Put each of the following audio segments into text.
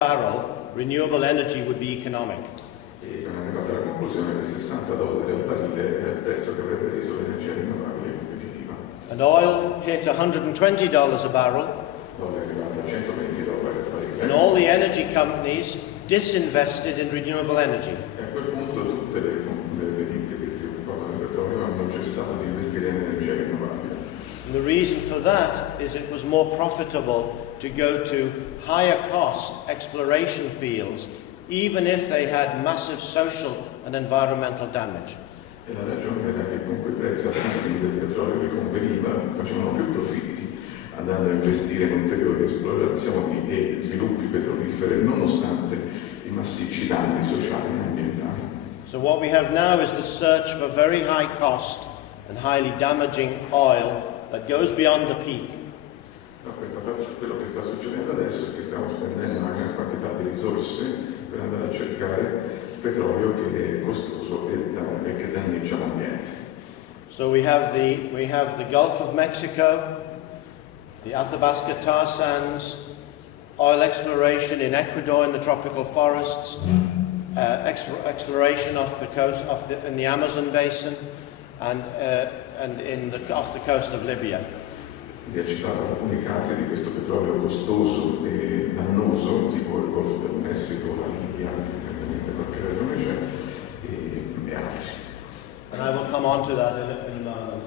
barrel, renewable energy would be economic. E non è arrivata alla conclusione che $60 al barile è il prezzo che avrebbe reso l'energia rinnovabile competitiva. And oil hit $120 a barrel. L'olio è arrivato a $120 al barile. And all the energy companies disinvested in renewable energy. E a quel punto tutte le ditte che si occupavano del petrolio hanno cessato di investire in energia rinnovabile. And the reason for that is it was more profitable to go to higher cost exploration fields, even if they had massive social and environmental damage. E la ragione era che con quei prezzi altissimi del petrolio che conveniva facevano più profitti andando a investire in ulteriori esplorazioni e sviluppi petroliferi nonostante i massicci danni sociali e ambientali. So what we have now is the search for very high cost and highly damaging oil that goes beyond the peak. Quello che sta succedendo adesso è che stiamo spendendo una gran quantità di risorse per andare a cercare petrolio che è costoso e che danneggia l'ambiente. So we have the Gulf of Mexico, the Athabasca tar sands, oil exploration in Ecuador in the tropical forests, exploration off the coast in the Amazon basin, and off the coast of Libya. Vi ha citato alcuni casi di questo petrolio costoso e dannoso, tipo il Golfo del Messico, la Libia, evidentemente qualche ragione c'è, e altri. And I will come on to that in a moment.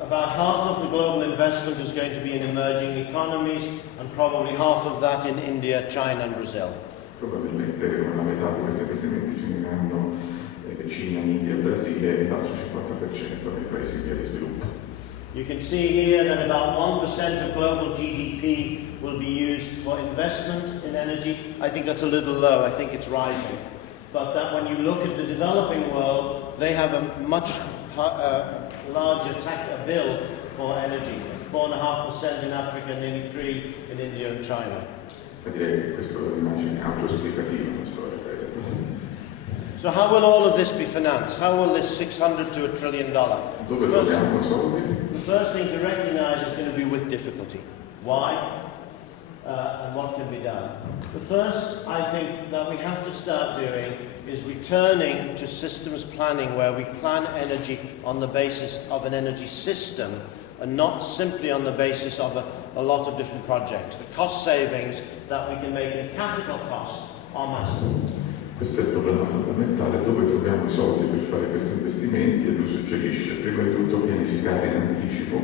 About half of the global investment is going to be in emerging economies, and probably half of that in India, China and Brazil. Probabilmente la metà di questi investimenti finiranno in Cina, India e Brasile e l'altro 50% nei paesi in via di sviluppo. You can see here that about 1% of global GDP will be used for investment in energy. I think that's a little low, I think it's rising. But that when you look at the developing world, they have a much larger bill for energy. 4.5% in Africa, nearly 3% in India and China. E direi che questa è un'immagine autoesplicativa, non sto a ripetere. So how will all of this be financed? How will this $600 to $1 trillion? Dove troviamo soldi? The first thing to recognize is going to be with difficulty. Why? And what can be done? The first, I think, that we have to start doing is returning to systems planning where we plan energy on the basis of an energy system and not simply on the basis of a lot of different projects. The cost savings that we can make in capital cost are massive. Questo è il problema fondamentale, dove troviamo i soldi per fare questi investimenti, e lui suggerisce prima di tutto pianificare in anticipo.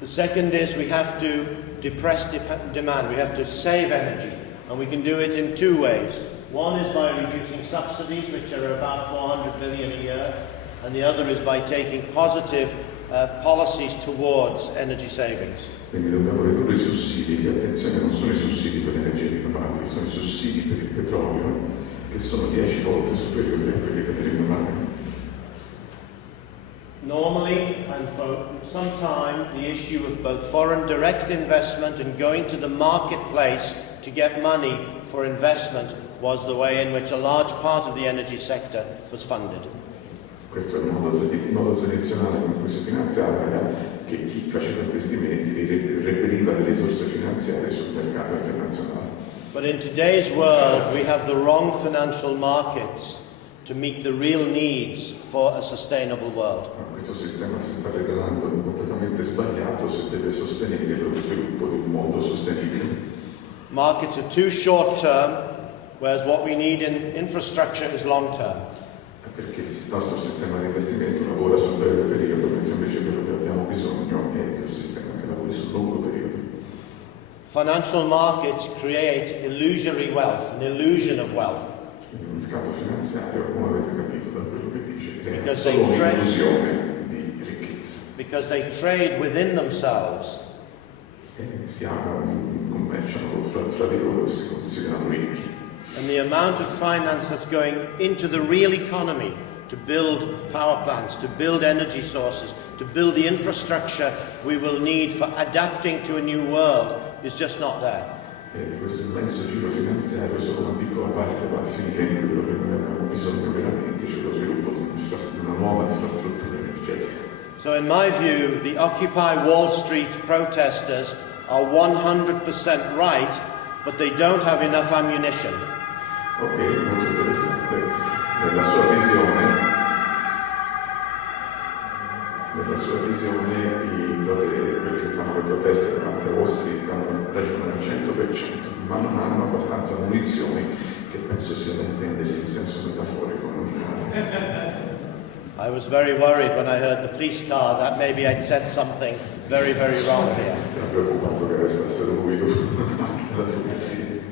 The second is we have to depress demand, we have to save energy, and we can do it in two ways. One is by reducing subsidies, which are about 400 billion a year, and the other is by taking positive policies towards energy savings. Quindi dobbiamo ridurre i sussidi, che attenzione non sono i sussidi per le energie rinnovabili, sono i sussidi per il petrolio, che sono 10 volte superiori a quelli per le rinnovabili. Normally, and for some time, the issue of both foreign direct investment and going to the marketplace to get money for investment was the way in which a large part of the energy sector was funded. Questo è il modo tradizionale con cui si finanziava, era che chi faceva investimenti reperiva le risorse finanziarie sul mercato internazionale. But in today's world, we have the wrong financial markets to meet the real needs for a sustainable world. Questo sistema si sta rivelando completamente sbagliato se deve sostenere lo sviluppo di un mondo sostenibile. Markets are too short term, whereas what we need in infrastructure is long term. Perché il nostro sistema di investimento lavora sul breve periodo, mentre invece quello che abbiamo bisogno è di un sistema che lavori sul lungo periodo. Financial markets create illusory wealth, an illusion of wealth. Il mercato finanziario, come avete capito da quello che dice, crea Because solo they trade- un'illusione di ricchezza. Because they trade within themselves. E commerciano fra di loro e si considerano ricchi. And the amount of finance that's going into the real economy to build power plants, to build energy sources, to build the infrastructure we will need for adapting to a new world is just not there. E questo immenso giro finanziario solo una piccola parte va a finire in quello che noi abbiamo bisogno veramente, cioè lo sviluppo di una nuova infrastruttura energetica. So in my view, the Occupy Wall Street protesters are 100% right but they don't have enough ammunition. Ok, molto interessante. Nella sua visione quelli che fanno le proteste davanti a Wall Street hanno ragione al 100%, ma non hanno abbastanza munizioni, che penso sia da intendersi in senso metaforico. I was very worried when I heard the police car that maybe I'd said something very, very wrong here. Ero preoccupato che restasse ruido anche la polizia.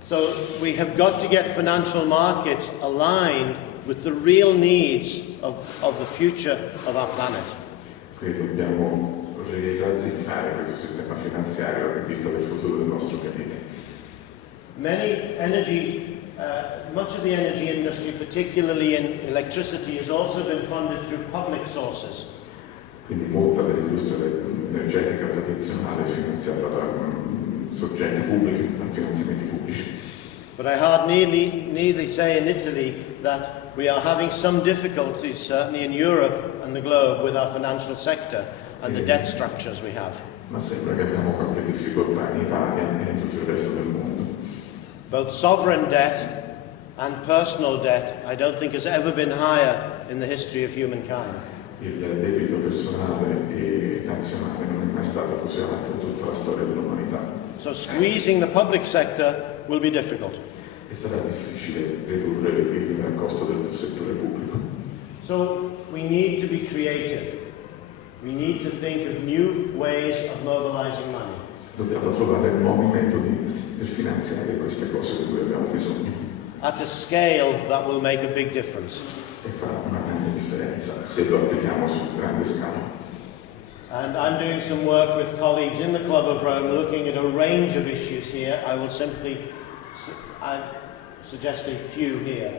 So we have got to get financial markets aligned with the real needs of the future of our planet. Quindi dobbiamo raddrizzare questo sistema finanziario in vista del futuro del nostro pianeta. Much of the energy industry, particularly in electricity, has also been funded through public sources. Quindi molta dell'industria energetica tradizionale è finanziata da soggetti pubblici, da finanziamenti pubblici. But I hardly nearly say in Italy that we are having some difficulties, certainly in Europe and the globe, with our financial sector and the debt structures we have. Ma sembra che abbiamo qualche difficoltà in Italia e in tutto il resto del mondo. Both sovereign debt and personal debt, I don't think has ever been higher in the history of humankind. Il debito personale e nazionale non è mai stato così alto in tutta la storia dell'umanità. So squeezing the public sector will be difficult. E sarà difficile ridurre il costo del settore pubblico. So we need to be creative. We need to think of new ways of mobilizing money. Dobbiamo trovare nuovi metodi per finanziare queste cose di cui abbiamo bisogno. At a scale that will make a big difference. E fa una grande differenza se lo applichiamo su grande scala. And I'm doing some work with colleagues in the Club of Rome looking at a range of issues here. I will simply suggest a few here.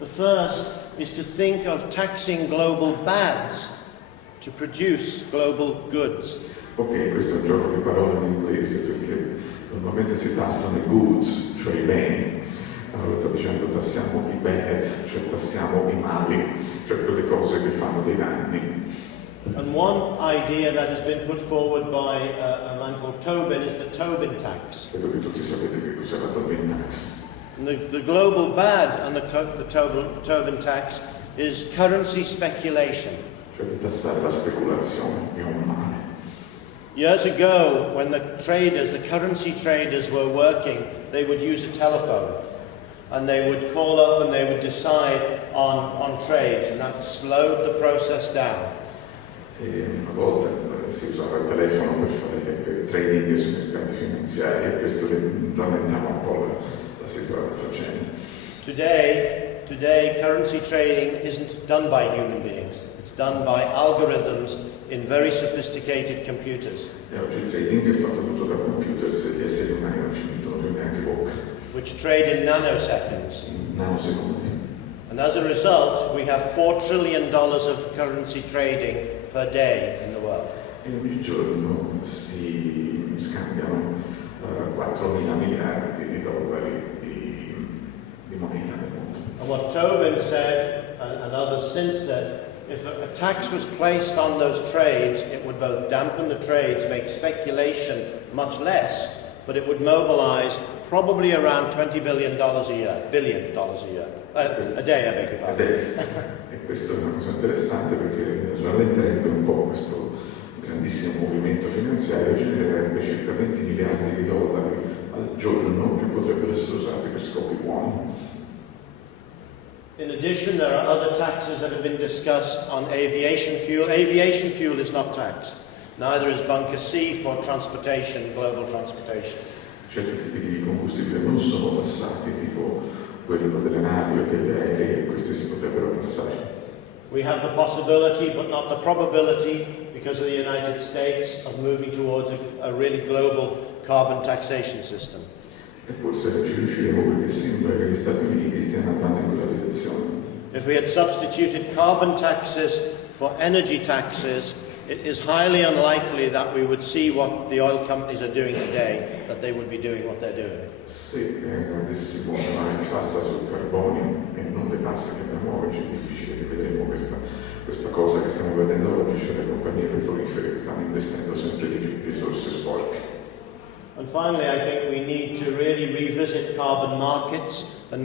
The first is to think of taxing global bads to produce global goods. Ok, questo è un gioco di parole in inglese perché normalmente si tassano i goods, cioè i beni. Allora sto dicendo tassiamo i bads, cioè tassiamo i mali, cioè quelle cose che fanno dei danni. And one idea that has been put forward by a man called Tobin is the Tobin tax. Credo che tutti sapete che cos'è la Tobin tax. And the global bad and the Tobin tax is currency speculation. Cioè di tassare la speculazione è un male. Years ago, when the currency traders were working, they would use a telephone. And they would call up and they would decide on trades, and that slowed the process down. E una volta si usava il telefono per fare trading sui mercati finanziari e questo rallentava un po' la faccenda. Today, currency trading isn't done by human beings. It's done by algorithms in very sophisticated computers. E oggi il trading è fatto tutto da computer, se gli esseri umani non ci mettono più neanche bocca. Which trade in nanoseconds. In nanosecondi. And as a result, we have $4 trillion of currency trading per day in the world. E ogni giorno si scambiano 4.000 miliardi di dollari di moneta nel mondo. And what Tobin said, and others since said, if a tax was placed on those trades, it would both dampen the trades, make speculation much less, but it would mobilize probably around $20 billion a day, I beg your pardon. E questo è una cosa interessante perché rallenterebbe un po' questo grandissimo movimento finanziario e genererebbe circa 20 miliardi di dollari al giorno che potrebbero essere usati per scopi buoni. In addition, there are other taxes that have been discussed on aviation fuel. Aviation fuel is not taxed. Neither is bunker C for transportation, global transportation. Certi tipi di combustibile non sono tassati, tipo quello delle navi o degli aerei, e questi si potrebbero tassare. We have the possibility, but not the probability, because of the United States, of moving towards a really global carbon taxation system. E forse ci riusciremo perché sembra che gli Stati Uniti stiano andando in quella direzione. If we had substituted carbon taxes for energy taxes, it is highly unlikely that we would see what the oil companies are doing today, that they would be doing what they're doing. Se avessimo una tassa sul carbonio e non le tasse che abbiamo oggi, è difficile che vedremo questa cosa che stiamo vedendo oggi, cioè le compagnie petrolifere che stanno investendo sempre di più in risorse sporche. And finally, I think we need to really revisit carbon markets and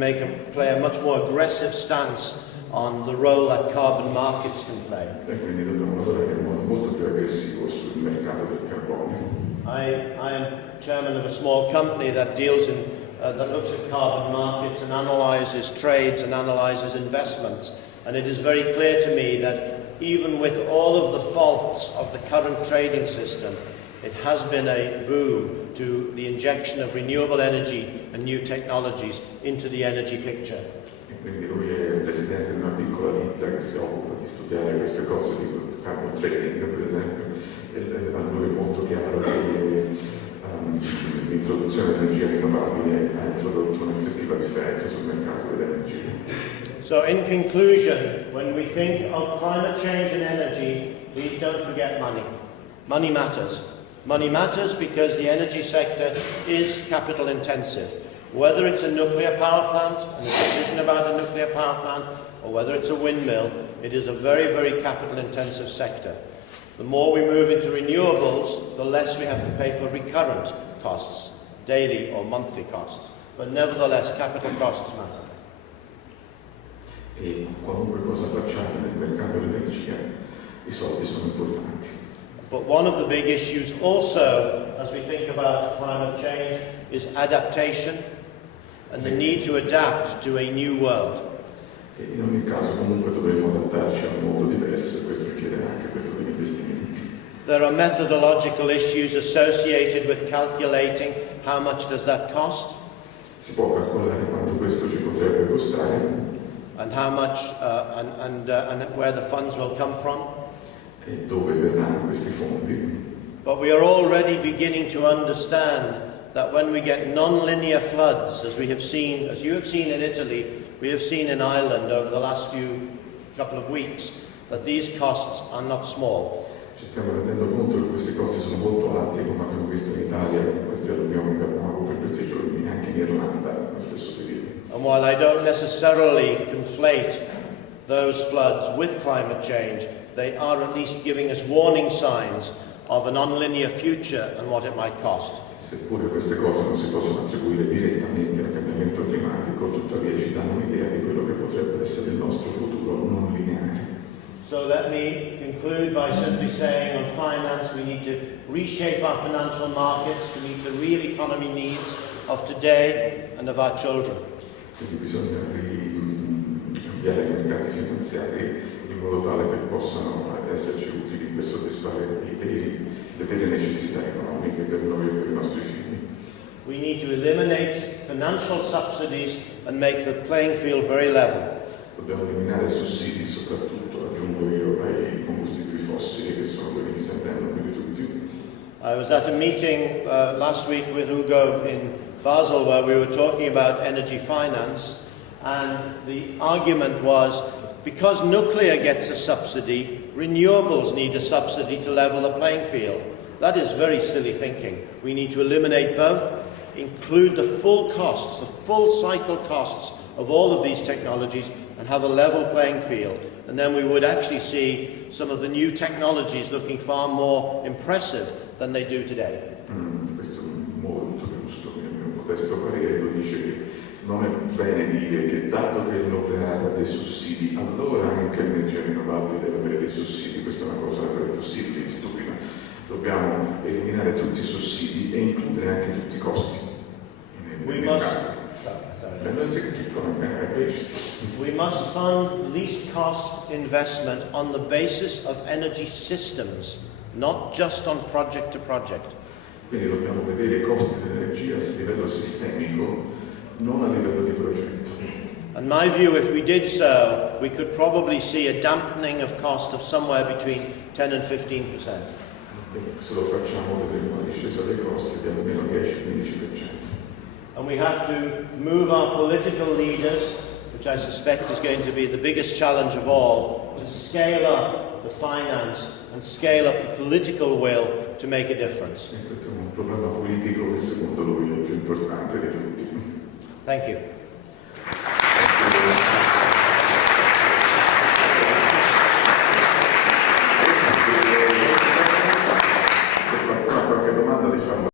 play a much more aggressive stance on the role that carbon markets can play. E quindi dobbiamo lavorare in modo molto più aggressivo sul mercato del carbonio. I am chairman of a small company that that looks at carbon markets and analyses trades and analyses investments. And it is very clear to me that even with all of the faults of the current trading system, it has been a boom to the injection of renewable energy and new technologies into the energy picture. E quindi lui è il presidente di una piccola ditta che si occupa di studiare queste cose, tipo carbon trading per esempio, e a lui è molto chiaro che l'introduzione dell'energia rinnovabile ha introdotto un'effettiva differenza sul mercato dell'energia. So in conclusion, when we think of climate change and energy, please don't forget money. Money matters. Money matters because the energy sector is capital intensive. Whether it's a nuclear power plant and a decision about a nuclear power plant, or whether it's a windmill, it is a very, very capital intensive sector. The more we move into renewables, the less we have to pay for recurrent costs, daily or monthly costs. But nevertheless, capital costs matter. E qualunque cosa facciate nel mercato dell'energia, i soldi sono importanti. But one of the big issues also, as we think about climate change, is adaptation and the need to adapt to a new world. E in ogni caso comunque dovremo adattarci a un mondo diverso e questo richiede anche questo degli investimenti. There are methodological issues associated with calculating how much does that cost. Si può calcolare quanto questo ci potrebbe costare And how much and where the funds will come from. e dove verranno questi fondi. But we are already beginning to understand that when we get non-linear floods, as you have seen in Italy, we have seen in Ireland over the last couple of weeks, that these costs are not small. Ci stiamo rendendo conto che questi costi sono molto alti, come abbiamo visto in Italia, con queste alluvioni che abbiamo avuto in questi giorni, anche in Irlanda nello stesso periodo. And while I don't necessarily conflate those floods with climate change, they are at least giving us warning signs of a non-linear future and what it might cost. Seppure queste cose non si possono attribuire direttamente al cambiamento climatico, tuttavia ci danno un'idea di quello che potrebbe essere il nostro futuro non lineare. So let me conclude by simply saying on finance we need to reshape our financial markets to meet the real economy needs of today and of our children. Quindi bisogna cambiare i mercati finanziari in modo tale che possano esserci utili per soddisfare le vere necessità economiche per noi e per i nostri figli. We need to eliminate financial subsidies and make the playing field very level. Dobbiamo eliminare sussidi, soprattutto, aggiungo io, ai combustibili fossili che sono quelli che si prendono più di tutti. I was at a meeting last week with Ugo in Basel where we were talking about energy finance, and the argument was because nuclear gets a subsidy, renewables need a subsidy to level the playing field. That is very silly thinking. We need to eliminate both, include the full costs, the full cycle costs of all of these technologies, and have a level playing field. And then we would actually see some of the new technologies looking far more impressive than they do today. Questo è molto giusto, nel mio modesto parere, lo dice che non è bene dire che dato che il nucleare ha dei sussidi, allora anche l'energia rinnovabile deve avere dei sussidi. Questa è una cosa impossibile, stupida. Dobbiamo eliminare tutti i sussidi e includere anche tutti i costi. We must fund least cost investment on the basis of energy systems, not just on project to project. Quindi dobbiamo vedere i costi dell'energia a livello sistemico, non a livello di progetto. In my view, if we did so, we could probably see a dampening of cost of somewhere between 10 and 15%. Se lo facciamo vedremo una discesa dei costi di almeno 10-15%. And we have to move our political leaders, which I suspect is going to be the biggest challenge of all, to scale up the finance and scale up the political will to make a difference. Questo è un problema politico che secondo lui è il più importante di tutti. Thank you.